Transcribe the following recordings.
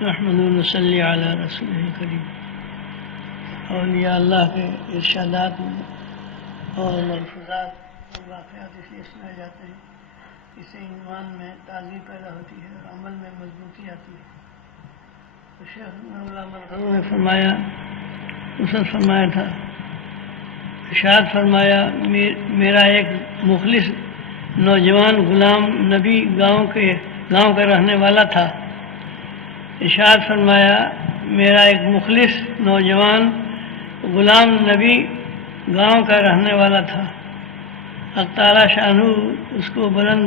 نحمد صلی علی رسول کریم۔ اولیاء اللہ کے ارشادات میں اور ملفوظات اور واقعات اس لیے سنائے جاتے ہیں، اس سے ایمان میں تازگی پیدا ہوتی ہے اور عمل میں مضبوطی آتی ہے۔ تو شیخ مولانا مرحوم نے فرمایا تھا، ارشاد فرمایا، میرا ایک مخلص نوجوان غلام نبی گاؤں کا رہنے والا تھا۔ ارشاد فرمایا، میرا ایک مخلص نوجوان غلام نبی گاؤں کا رہنے والا تھا۔ حق تعالی شانہ اس کو بلند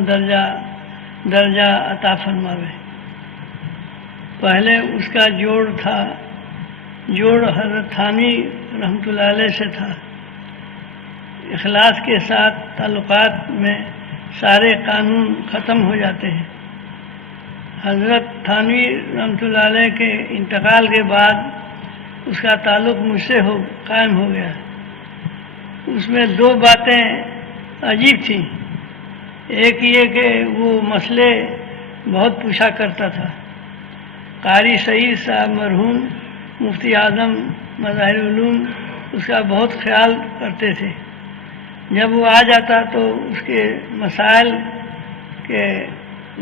درجہ عطا فرماوے۔ پہلے اس کا جوڑ حضرت تھانوی رحمۃ اللہ علیہ سے تھا۔ اخلاص کے ساتھ تعلقات میں سارے قانون ختم ہو جاتے ہیں۔ حضرت تھانوی رحمۃ اللہ علیہ کے انتقال کے بعد اس کا تعلق مجھ سے قائم ہو گیا۔ اس میں دو باتیں عجیب تھیں۔ ایک یہ کہ وہ مسئلے بہت پوچھا کرتا تھا۔ قاری سعید صاحب مرحوم مفتی اعظم مظاہر علوم اس کا بہت خیال کرتے تھے۔ جب وہ آ جاتا تو اس کے مسائل کے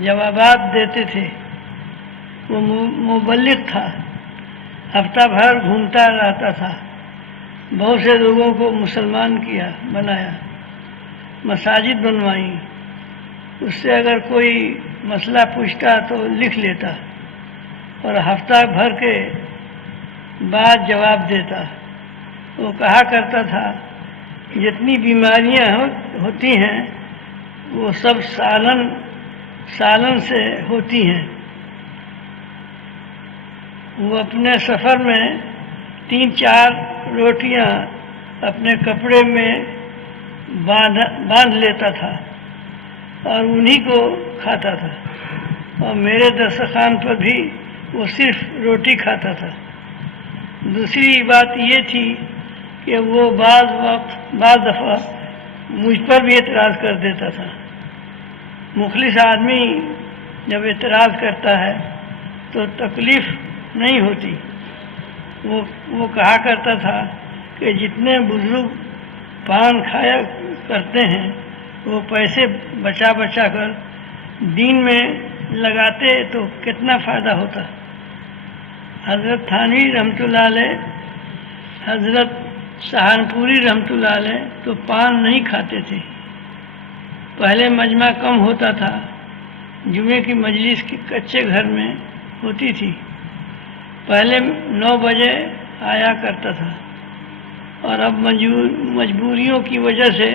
جوابات دیتے تھے۔ وہ مبلغ تھا، ہفتہ بھر گھومتا رہتا تھا، بہت سے لوگوں کو مسلمان بنایا، مساجد بنوائیں۔ اس سے اگر کوئی مسئلہ پوچھتا تو لکھ لیتا اور ہفتہ بھر کے بعد جواب دیتا۔ وہ کہا کرتا تھا، جتنی بیماریاں ہوتی ہیں وہ سب سالن سے ہوتی ہیں۔ وہ اپنے سفر میں 3-4 روٹیاں اپنے کپڑے میں باندھ لیتا تھا اور انہی کو کھاتا تھا، اور میرے دسترخوان پر بھی وہ صرف روٹی کھاتا تھا۔ دوسری بات یہ تھی کہ وہ بعض دفعہ مجھ پر بھی اعتراض کر دیتا تھا۔ مخلص آدمی جب اعتراض کرتا ہے تو تکلیف نہیں ہوتی۔ وہ کہا کرتا تھا کہ جتنے بزرگ پان کھایا کرتے ہیں وہ پیسے بچا کر دین میں لگاتے تو کتنا فائدہ ہوتا۔ حضرت تھانوی رحمۃ اللہ علیہ، حضرت سہارنپوری رحمۃ اللہ علیہ تو پان نہیں کھاتے تھے۔ پہلے مجمع کم ہوتا تھا، جمعے کی مجلس کچے گھر میں ہوتی تھی۔ پہلے 9 بجے آیا کرتا تھا اور اب مجبوریوں کی وجہ سے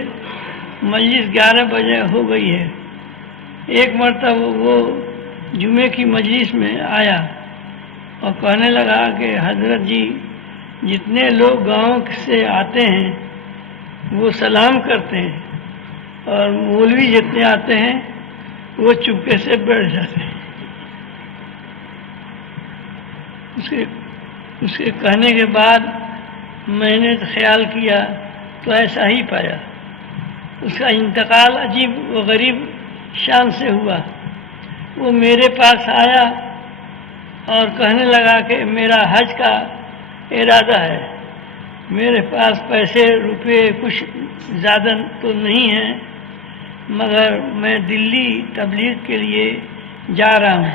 مجلس 11 بجے ہو گئی ہے۔ ایک مرتبہ وہ جمعے کی مجلس میں آیا اور کہنے لگا کہ حضرت جی، جتنے لوگ گاؤں سے آتے ہیں وہ سلام کرتے ہیں، اور مولوی جتنے آتے ہیں وہ چپکے سے بیٹھ جاتے ہیں۔ اس کے کہنے کے بعد میں نے خیال کیا تو ایسا ہی پایا۔ اس کا انتقال عجیب و غریب شان سے ہوا۔ وہ میرے پاس آیا اور کہنے لگا کہ میرا حج کا ارادہ ہے، میرے پاس پیسے روپے کچھ زیادہ تو نہیں ہیں، مگر میں دلی تبلیغ کے لیے جا رہا ہوں۔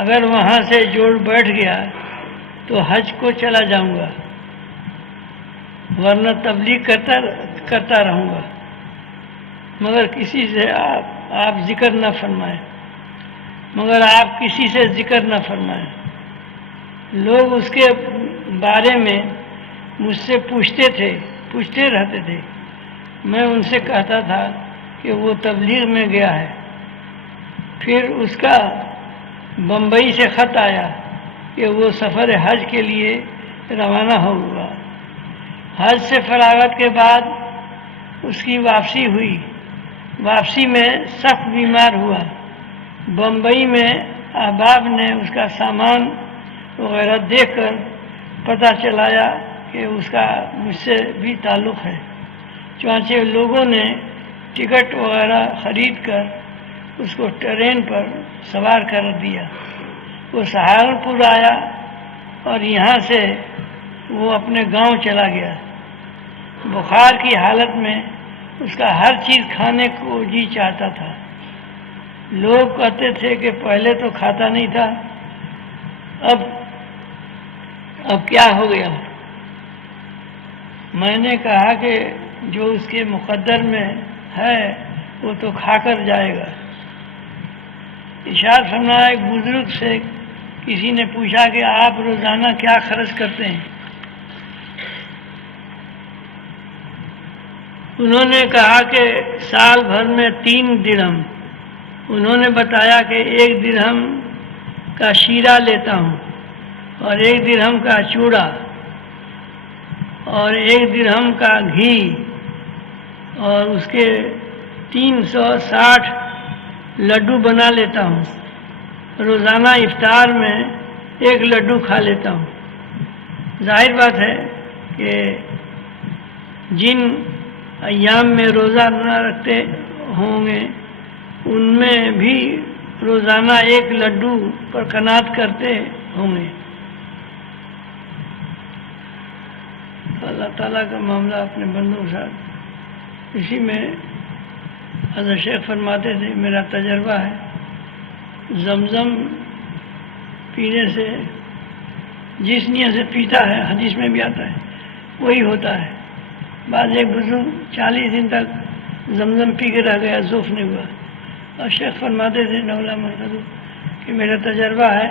اگر وہاں سے جوڑ بیٹھ گیا تو حج کو چلا جاؤں گا، ورنہ تبلیغ کرتا رہوں گا، مگر کسی سے آپ ذکر نہ فرمائیں۔ لوگ اس کے بارے میں مجھ سے پوچھتے رہتے تھے۔ میں ان سے کہتا تھا کہ وہ تبلیغ میں گیا ہے۔ پھر اس کا بمبئی سے خط آیا کہ وہ سفر حج کے لیے روانہ ہوگا۔ حج سے فراغت کے بعد اس کی واپسی ہوئی۔ واپسی میں سخت بیمار ہوا۔ بمبئی میں احباب نے اس کا سامان وغیرہ دیکھ کر پتہ چلایا کہ اس کا مجھ سے بھی تعلق ہے۔ چنانچہ لوگوں نے ٹکٹ وغیرہ خرید کر اس کو ٹرین پر سوار کر دیا۔ وہ سہارنپور آیا اور یہاں سے وہ اپنے گاؤں چلا گیا۔ بخار کی حالت میں اس کا ہر چیز کھانے کو جی چاہتا تھا۔ لوگ کہتے تھے کہ پہلے تو کھاتا نہیں تھا، اب کیا ہو گیا؟ میں نے کہا کہ جو اس کے مقدر میں ہے وہ تو کھا کر جائے گا۔ ارشاد فرمایا، ایک بزرگ سے کسی نے پوچھا کہ آپ روزانہ کیا خرچ کرتے ہیں؟ انہوں نے کہا کہ سال بھر میں 3 درہم۔ انہوں نے بتایا کہ 1 درہم کا شیرہ لیتا ہوں اور 1 درہم کا چوڑا اور 1 درہم کا گھی اور اس کے 360 لڈو بنا لیتا ہوں۔ روزانہ افطار میں 1 لڈو کھا لیتا ہوں۔ ظاہر بات ہے کہ جن ایام میں روزہ نہ رکھتے ہوں گے ان میں بھی روزانہ 1 لڈو پر قناعت کرتے ہوں گے۔ تو اللہ تعالیٰ کا معاملہ اپنے بندوں کے ساتھ، اسی میں حضرت شیخ فرماتے تھے، میرا تجربہ ہے زمزم پینے سے جس نیت سے پیتا ہے، حدیث میں بھی آتا ہے، وہی ہوتا ہے۔ بعض ایک بزرگ 40 دن تک زمزم پی کے رہ گیا، ذوف نہیں ہوا، اور شیخ فرماتے تھے نولا مرکز کہ میرا تجربہ ہے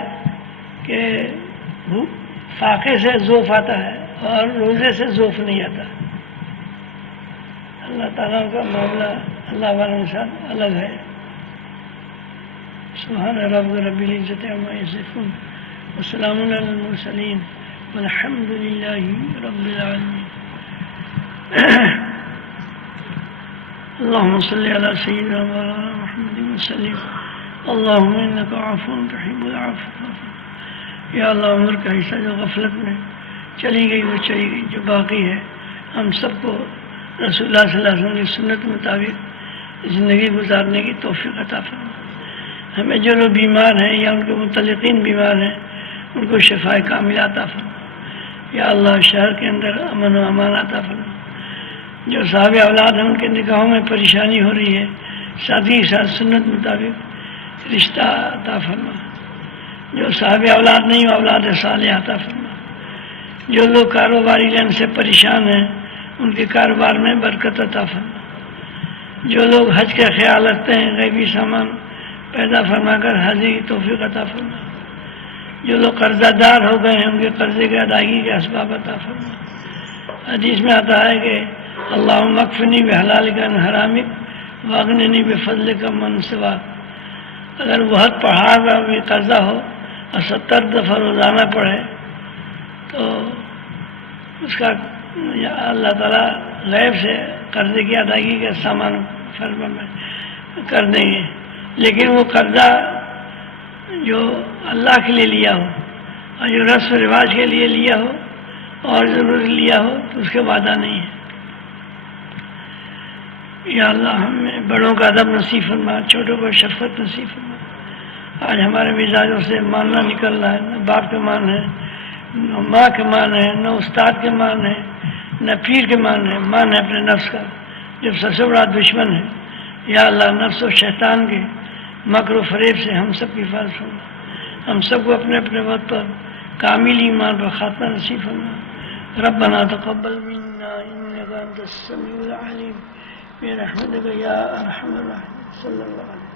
کہ فاقے سے ذوف آتا ہے اور روزے سے ذوف نہیں آتا۔ اللہ تعالیٰ کا معاملہ اللہ والوں کے ساتھ الگ ہے۔ سبحان رب العزت عما یصفون وسلام علی المرسلین والحمد للہ رب العالمین۔ اللهم صل على سيدنا مولانا محمد وسلم۔ اللهم انك عفو تحب العفو۔ یا اللہ، عمر کا حصہ جو غفلت میں چلی گئی وہ چلی گئی، جو باقی ہے ہم سب کو رسول اللہ صلی اللہ علیہ وسلم کی سنت مطابق زندگی گزارنے کی توفیق عطا فرما۔ ہمیں جو لوگ بیمار ہیں یا ان کے متعلقین بیمار ہیں ان کو شفا کاملہ عطا فرما۔ یا اللہ، شہر کے اندر امن و امان عطا فرما۔ جو صاحب اولاد ہیں ان کے نکاحوں میں پریشانی ہو رہی ہے، شادی کے ساتھ سنت مطابق رشتہ عطا فرما۔ جو صاحب اولاد نہیں ہو، اولاد صالح عطا فرما۔ جو لوگ کاروباری لین سے پریشان ہیں ان کے کاروبار میں برکت عطا فرما۔ جو لوگ حج کا خیال رکھتے ہیں غیبی سامان پیدا فرما کر حاضری کی توفیق عطا فرما۔ جو لوگ قرضہ دار ہو گئے ہیں ان کے قرضے کی ادائیگی کے اسباب عطا فرما۔ حدیث میں آتا ہے کہ اللہم اکفنی بحلالک عن حرامک واغننی بفضلک من سواک۔ اگر بہت پہاڑ کا بھی قرضہ ہو اور 70 دفعہ روزانہ پڑھے تو اس کا اللہ تعالیٰ غیب سے قرضے کی ادائیگی کا سامان کر دیں گے۔ لیکن وہ قرضہ جو اللہ کے لیے لیا ہو اور جو رسم و رواج کے لیے لیا ہو اور ضرور لیا ہو تو اس کے وعدہ نہیں ہے۔ یا اللہ، ہمیں بڑوں کا ادب نصیب فرما، چھوٹوں کو شفقت نصیب فرما۔ آج ہمارے مزاجوں سے ماننا نکل رہا ہے، نہ باپ کے مان ہے، نہ ماں کے مان ہے، نہ استاد کے مان ہے، نہ پیر کے مان ہے اپنے نفس کا جو سب سے بڑا دشمن ہے۔ یا اللہ، نفس و شیطان کے مکر و فریب سے ہم سب کی حفاظت فرما۔ ہم سب کو اپنے اپنے وقت پر کامل ایمان پر خاتمہ نصیب فرما۔ ربنا تقبل منا انک انت السمیع العلیم برحمتک یا ارحم الراحمین۔ صلی اللہ علیہ وسلم۔